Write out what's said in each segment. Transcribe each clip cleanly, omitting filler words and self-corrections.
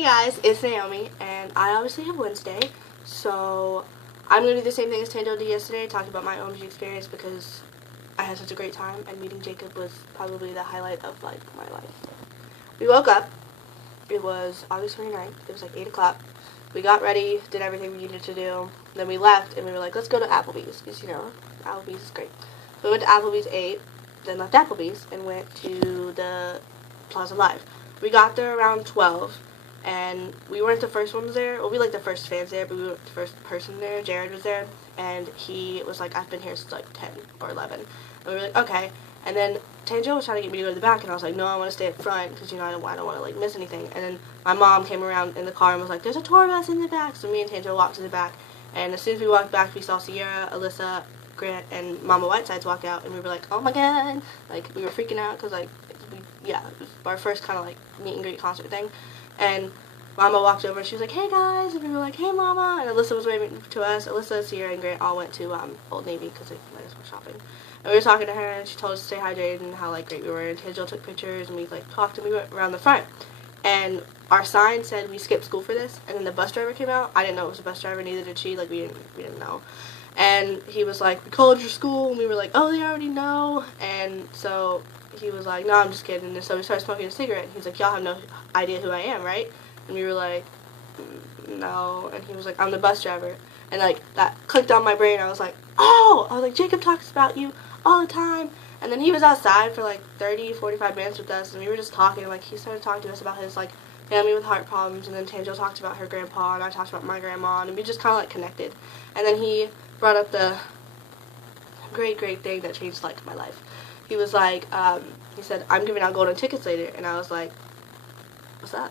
Hey guys, it's Naomi, and I obviously have Wednesday, so I'm going to do the same thing as Tando did yesterday, talk about my OMG experience because I had such a great time, and meeting Jacob was probably the highlight of, like, my life. We woke up, it was August 29th, it was like 8 o'clock, we got ready, did everything we needed to do, then we left, and we were like, let's go to Applebee's, because, you know, Applebee's is great. So we went to Applebee's, ate, then left Applebee's, and went to the Plaza Live. We got there around 12, and we weren't the first ones there. Well, we were like the first fans there, but we weren't the first person there. Jared was there, and he was like, I've been here since like 10 or 11. And we were like, okay. And then Tanjo was trying to get me to go to the back, and I was like, no, I want to stay up front, because, you know, I don't want to, like, miss anything. And then my mom came around in the car and was like, there's a tour bus in the back. So me and Tanjo walked to the back, and as soon as we walked back, we saw Sierra, Alyssa, Grant, and Mama Whitesides walk out, and we were like, oh my god. Like, we were freaking out, because, like, it was our first kind of, like, meet and greet concert thing. And Mama walked over and she was like, hey guys, and we were like, hey Mama, and Alyssa was waving to us. Alyssa, Sierra, and Grant all went to Old Navy because they might as well shopping. And we were talking to her, and she told us to stay hydrated and how, like, great we were, and Tangel took pictures, and we, like, talked, and we went around the front. And our sign said we skipped school for this, and then the bus driver came out. I didn't know it was a bus driver, neither did she, like, we didn't know. And he was like, we called your school, and we were like, oh, they already know. And so he was like, no, I'm just kidding. And so we started smoking a cigarette, and he's like, y'all have no idea who I am, right? And we were like, no. And he was like, I'm the bus driver. And, like, that clicked on my brain. I was like, oh! I was like, Jacob talks about you all the time. And then he was outside for, like, 30, 45 minutes with us, and we were just talking. Like, he started talking to us about his, like, family with heart problems, and then Tangel talked about her grandpa, and I talked about my grandma, and we just kind of, like, connected. And then he brought up the great thing that changed, like, my life. He was like, he said, I'm giving out golden tickets later. And I was like, what's that?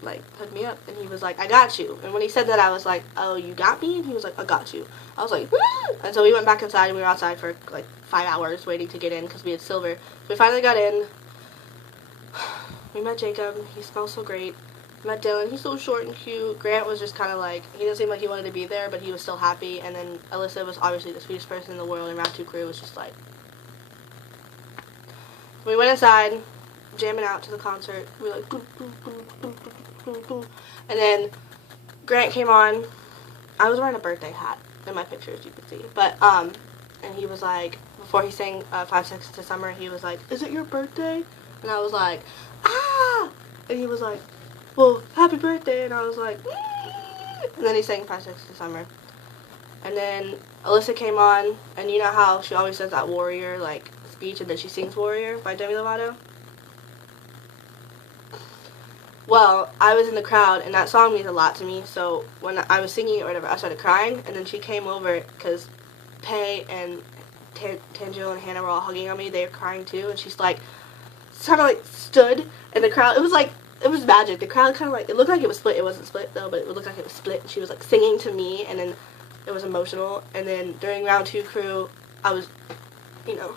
Like, hook me up. And he was like, I got you. And when he said that, I was like, oh, you got me? And he was like, I got you. I was like, woo! And so we went back inside, and we were outside for, like, 5 hours waiting to get in because we had silver. So we finally got in. We met Jacob. He smells so great. Met Dylan. He's so short and cute. Grant was just kind of like, he didn't seem like he wanted to be there, but he was still happy. And then Alyssa was obviously the sweetest person in the world, and Round 2 crew was just like, we went inside, jamming out to the concert. We were like, boom, boom, boom, boom, boom, boom, boom. And then Grant came on. I was wearing a birthday hat in my pictures, you can see. But, and he was like, before he sang 5 Seconds to Summer, he was like, is it your birthday? And I was like, ah! And he was like, well, happy birthday. And I was like, and then he sang 5 Seconds to Summer. And then Alyssa came on, and you know how she always says that Warrior, like, speech, and then she sings Warrior by Demi Lovato? Well, I was in the crowd, and that song means a lot to me, so when I was singing it or whatever, I started crying, and then she came over, because Pei and Tangel and Hannah were all hugging on me. They were crying too, and she's like, kind of like stood in the crowd. It was like, it was magic. The crowd kind of like, it looked like it was split. It wasn't split though, but it looked like it was split, and she was like singing to me, and then it was emotional. And then during Round 2 crew, I was, you know,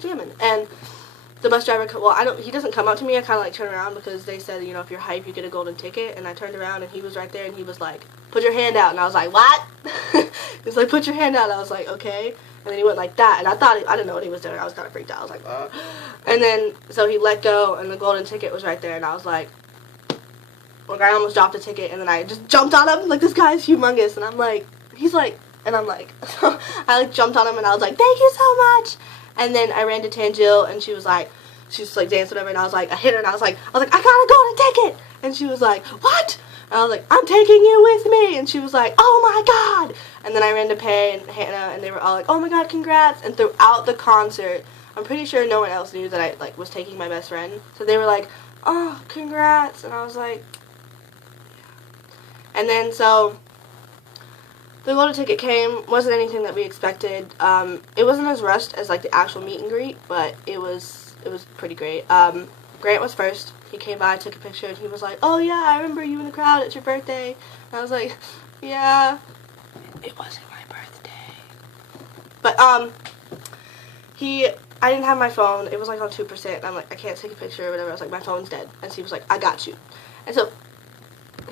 jamming. And the bus driver, well, he doesn't come up to me. I kind of like turn around because they said, you know, if you're hype, you get a golden ticket. And I turned around, and he was right there, and he was like, put your hand out. And I was like, what? He was like, put your hand out. And I was like, okay. And then he went like that, and I didn't know what he was doing. I was kind of freaked out. I was like, And then, so he let go, and the golden ticket was right there, and I was like, I almost dropped the ticket, and then I just jumped on him, like, this guy's humongous, and I'm like, he's like, and I'm like, so I, like, jumped on him, and I was like, thank you so much. And then I ran to Tangel, and she was like, dancing whatever, and I was like, I hit her, and I was like, I got a golden ticket. And she was like, what? And I was like, I'm taking you with me. And she was like, oh my god. And then I ran to Pei and Hannah, and they were all like, oh my god, congrats. And throughout the concert, I'm pretty sure no one else knew that I, like, was taking my best friend. So they were like, oh, congrats. And I was like, yeah. And then, so the golden ticket came. Wasn't anything that we expected. It wasn't as rushed as, like, the actual meet and greet, but it was pretty great. Grant was first. He came by, took a picture, and he was like, oh yeah, I remember you in the crowd, it's your birthday. And I was like, yeah, it wasn't my birthday. But, I didn't have my phone, it was like on 2%, and I'm like, I can't take a picture or whatever. I was like, my phone's dead. And he was like, I got you. And so,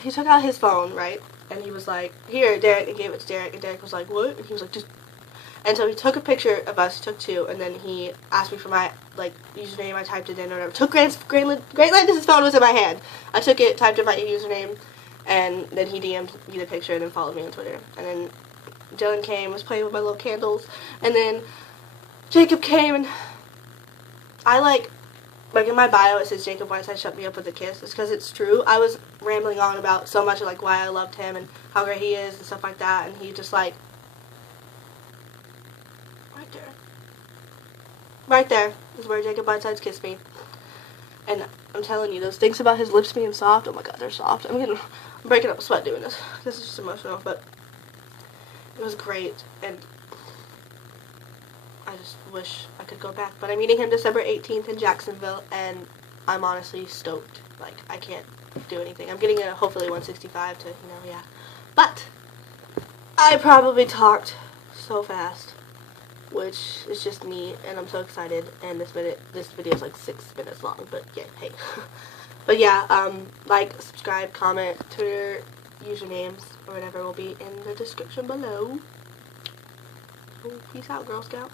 he took out his phone, right, and he was like, here, Derek, and gave it to Derek, and Derek was like, what? And he was like, just. And so he took a picture of us, took 2, and then he asked me for my, like username. I typed it in or whatever. Took Great Landis' phone was in my hand. I took it, typed in my username, and then he DM'd me the picture and then followed me on Twitter. And then Dylan came, was playing with my little candles, and then Jacob came, and I like in my bio it says Jacob Whitesides shut me up with a kiss. It's because it's true. I was rambling on about so much of like why I loved him and how great he is and stuff like that, and he just like right there is where Jacob Whitesides kissed me. And I'm telling you, those things about his lips being soft, oh my god, they're soft. I'm breaking up a sweat doing this. This is just emotional, but it was great, and I just wish I could go back. But I'm meeting him December 18th in Jacksonville, and I'm honestly stoked. Like, I can't do anything. I'm getting a hopefully 165 to, yeah. But I probably talked so fast, which is just me, and I'm so excited. And this video is like 6 minutes long, but yeah, hey. But yeah, like, subscribe, comment, Twitter usernames or whatever will be in the description below. Peace out, Girl Scout.